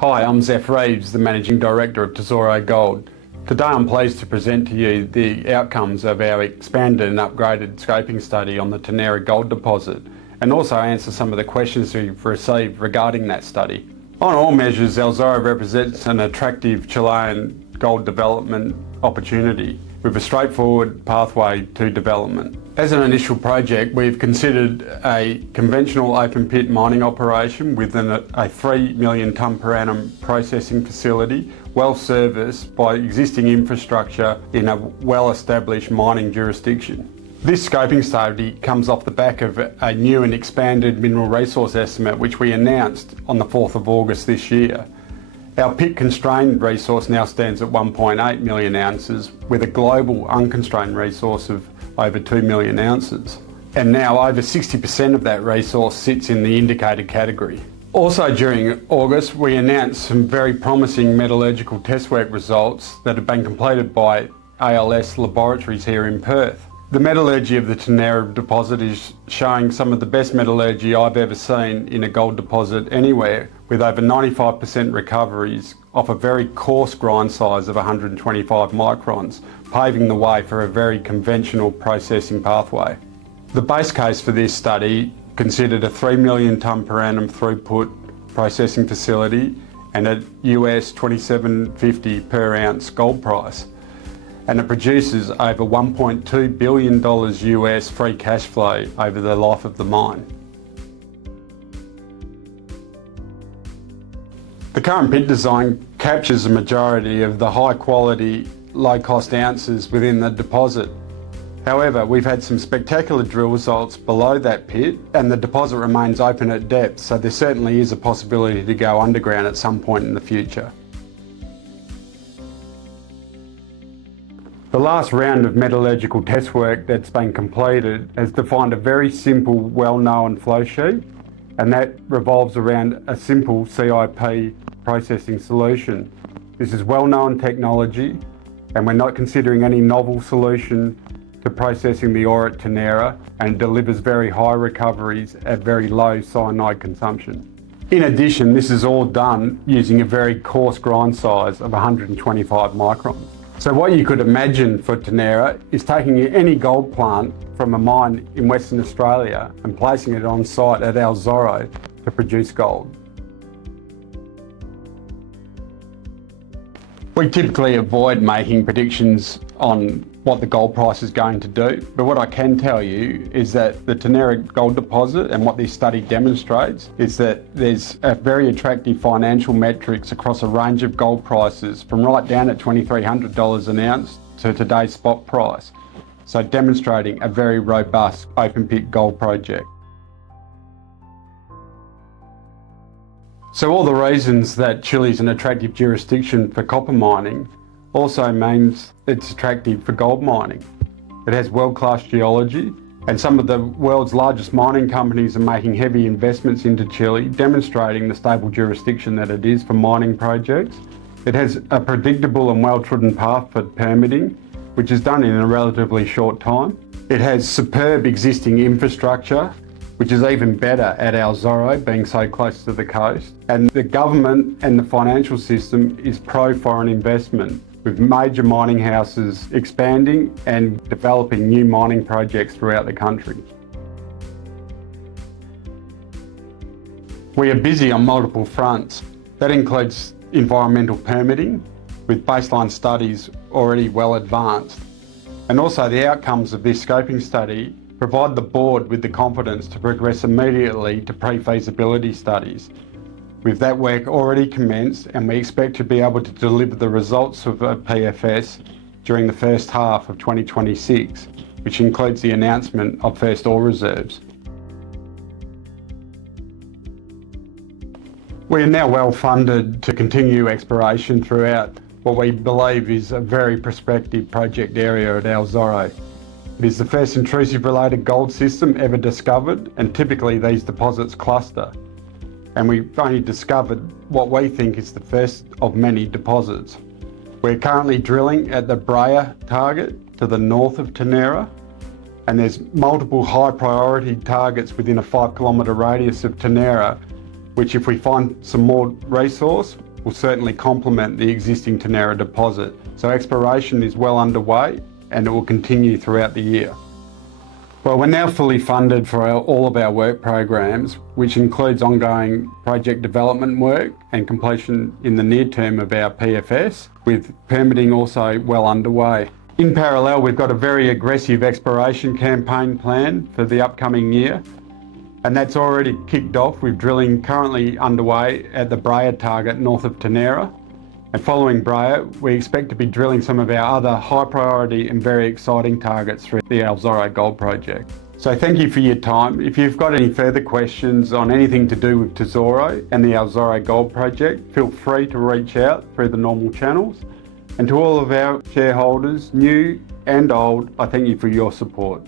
Hi, I'm Zeff Reeves, the Managing Director of Zorro Gold. Today I'm pleased to present to you the outcomes of our expanded and upgraded scoping study on the Ternera gold deposit, and also answer some of the questions we've received regarding that study. On all measures, our Zorro represents an attractive Chilean gold development opportunity with a straightforward pathway to development. As an initial project, we've considered a conventional open pit mining operation within a 3 million tonne per annum processing facility, well serviced by existing infrastructure in a well-established mining jurisdiction. This scoping study comes off the back of a new and expanded mineral resource estimate which we announced on the 4th of August this year. Our pit-constrained resource now stands at 1.8 million ounces, with a global unconstrained resource of over 2 million ounces. And now over 60% of that resource sits in the indicated category. Also during August, we announced some very promising metallurgical test work results that have been completed by ALS laboratories here in Perth. The metallurgy of the Ternera deposit is showing some of the best metallurgy I've ever seen in a gold deposit anywhere, with over 95% recoveries off a very coarse grind size of 125 microns, paving the way for a very conventional processing pathway. The base case for this study considered a 3 million tonne per annum throughput processing facility and a US $27.50 per ounce gold price. And it produces over $1.2 billion US free cash flow over the life of the mine. The current pit design captures a majority of the high quality, low cost ounces within the deposit. However, we've had some spectacular drill results below that pit, and the deposit remains open at depth, so there certainly is a possibility to go underground at some point in the future. The last round of metallurgical test work that's been completed has defined a very simple, well-known flow sheet, and that revolves around a simple CIP processing solution. This is well-known technology, and we're not considering any novel solution to processing the ore at Ternera, and delivers very high recoveries at very low cyanide consumption. In addition, this is all done using a very coarse grind size of 125 microns. So what you could imagine for Ternera is taking any gold plant from a mine in Western Australia and placing it on site at our Zorro to produce gold. We typically avoid making predictions on what the gold price is going to do, but what I can tell you is that the Ternera gold deposit, and what this study demonstrates, is that there's a very attractive financial metrics across a range of gold prices, from right down at $2,300 an ounce to today's spot price, so demonstrating a very robust open pit gold project. So all the reasons that Chile is an attractive jurisdiction for copper mining also means it's attractive for gold mining. It has world-class geology, and some of the world's largest mining companies are making heavy investments into Chile, demonstrating the stable jurisdiction that it is for mining projects. It has a predictable and well-trodden path for permitting, which is done in a relatively short time. It has superb existing infrastructure, which is even better at our Zorro, being so close to the coast. And the government and the financial system is pro-foreign investment, with major mining houses expanding and developing new mining projects throughout the country. We are busy on multiple fronts. That includes environmental permitting, with baseline studies already well advanced. And also the outcomes of this scoping study provide the board with the confidence to progress immediately to pre-feasibility studies. With that work already commenced, and we expect to be able to deliver the results of a PFS during the first half of 2026, which includes the announcement of first ore reserves. We are now well funded to continue exploration throughout what we believe is a very prospective project area at our Zorro. It is the first intrusive related gold system ever discovered, and typically these deposits cluster. And we've only discovered what we think is the first of many deposits. We're currently drilling at the Brea target to the north of Ternera, and there's multiple high priority targets within a 5 kilometre radius of Ternera, which if we find some more resource, will certainly complement the existing Ternera deposit. So exploration is well underway and it will continue throughout the year. Well, we're now fully funded for all of our work programs, which includes ongoing project development work and completion in the near term of our PFS, with permitting also well underway. In parallel, we've got a very aggressive exploration campaign planned for the upcoming year, and that's already kicked off with drilling currently underway at the Breyer target north of Ternera. And following Breyer, we expect to be drilling some of our other high priority and very exciting targets through the Zorro Gold Project. So thank you for your time. If you've got any further questions on anything to do with Zorro and the Zorro Gold Project, feel free to reach out through the normal channels. And to all of our shareholders, new and old, I thank you for your support.